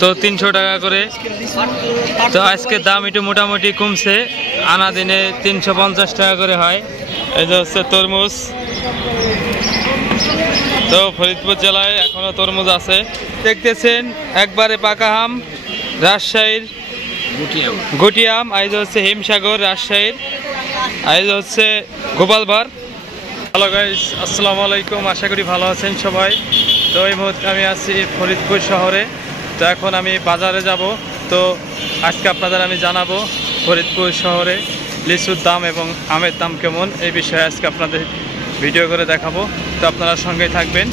তো 300 টাকা করে। তো আজকে দাম একটু মোটামুটি কমছে, আনা দিনে 350 টাকা করে হয়। এই যে হচ্ছে তরমুজ। তো ফরিদপুর জেলায় এখনো তরমুজ আছে, দেখতেছেন একবারে পাকা আম রাজশাহীর গুটি আম। আইজ হচ্ছে হিমসাগর রাজশাহীর, আইজ হচ্ছে গোপালবার। হ্যালো গাইস, আসসালামু আলাইকুম, আশা করি ভালো আছেন সবাই। তো এই মুহূর্তে আমি আছি ফরিদপুর শহরে। তো এখন আমি বাজারে যাব। তো আজকে আপনাদের আমি জানাবো ফরিদপুর শহরে লিচুর দাম এবং আমের দাম কেমন, এই বিষয়ে আজকে আপনাদের ভিডিও করে দেখাবো। তো আপনারা সঙ্গেই থাকবেন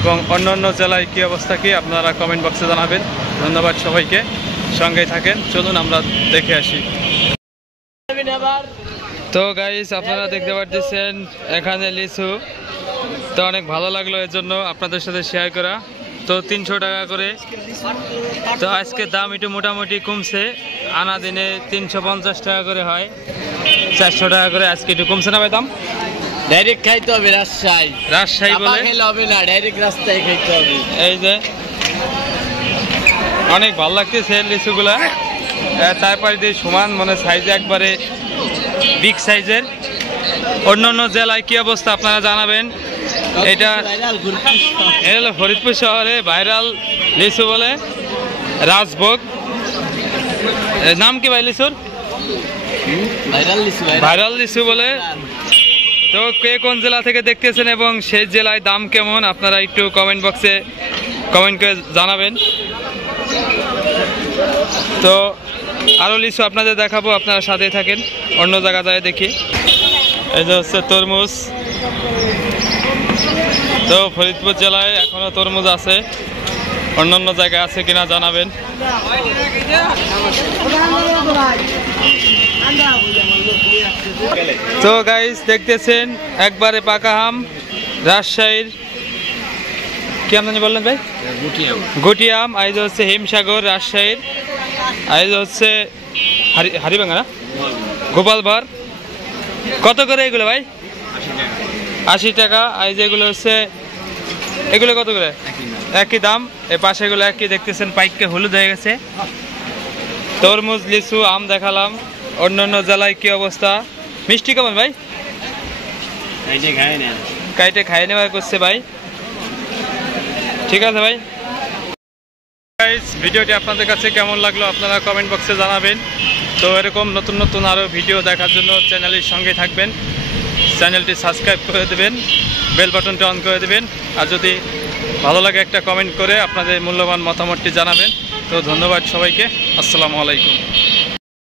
এবং অন্য অন্য জেলায় কী অবস্থা কি আপনারা কমেন্ট বক্সে জানাবেন। ধন্যবাদ সবাইকে, সঙ্গেই থাকেন। চলুন আমরা দেখে আসি। তো গাইস, আপনারা দেখতে পাচ্ছেন এখানে লিচু। তো অনেক ভালো লাগলো, এর জন্য আপনাদের সাথে শেয়ার করা। তো 300 টাকা করে। তো আজকে দাম একটু মোটামুটি কমছে, আনা দিনে 350 টাকা করে হয়, 400 টাকা করে। আজকে একটু কমছে না ভাই দাম? ডাইরেক্ট খাইতে হবে রাজশাহী বলে খেলে হবে না, ডাইরেক্ট রাস্তায় খাইতে হবে। এই যে অনেক ভালো লাগতেছে লিচুগুলা, তারপরে দিয়ে সমান মানে সাইজে একবারে বিগ সাইজের। অন্য অন্য জেলায় কি অবস্থা আপনারা জানাবেন। এটা হলো ফরিদপুর শহরে ভাইরাল লিচু বলে রাজভোগ। নাম কি ভাই লিচুর? ভাইরাল লিচু বলে। তো কে কোন জেলা থেকে দেখতেছেন এবং সেই জেলায় দাম কেমন আপনারা একটু কমেন্ট বক্সে কমেন্ট করে জানাবেন। তো আরও লিচু আপনাদের দেখাবো, আপনারা সাথেই থাকেন। অন্য জায়গা যায় দেখি। এই যে হচ্ছে তরমুজ। তো ফরিদপুর জেলায় এখনো তরমুজ আছে, অন্য অন্য জায়গায় আছে কিনা জানাবেন। তো গাইস, দেখতেছেন একবারে পাকা আম রাজশাহীর কি আম জানি বললেন ভাই? গুটি আম। আইজ হচ্ছে হিমসাগর রাজশাহীর, আইজ হচ্ছে হারিভাঙ্গা না গোপালবার। কত করে এগুলো ভাই? 80 টাকা। আইজ এগুলো হচ্ছে, এগুলো কত করে? একই দাম। এই পাশে এগুলো একই, দেখতেছেন পাইককে হলুদ হয়ে গেছে। তরমুজ লিচু আম দেখালাম। অন্য অন্য জেলায় কি অবস্থা? মিষ্টি কেমন ভাই? কাইটে খাই নেওয়ার করছে ভাই। ঠিক আছে ভাই। ভিডিওটি আপনাদের কাছে কেমন লাগলো আপনারা কমেন্ট বক্সে জানাবেন। তো এরকম নতুন নতুন আরও ভিডিও দেখার জন্য চ্যানেলের সঙ্গে থাকবেন, চ্যানেলটি সাবস্ক্রাইব করে দেবেন, বেল বাটনটি অন করে দেবেন। আর যদি ভালো লাগে একটা কমেন্ট করে আপনাদের মূল্যবান মতামতটি জানাবেন। তো ধন্যবাদ সবাইকে, আসসালামু আলাইকুম।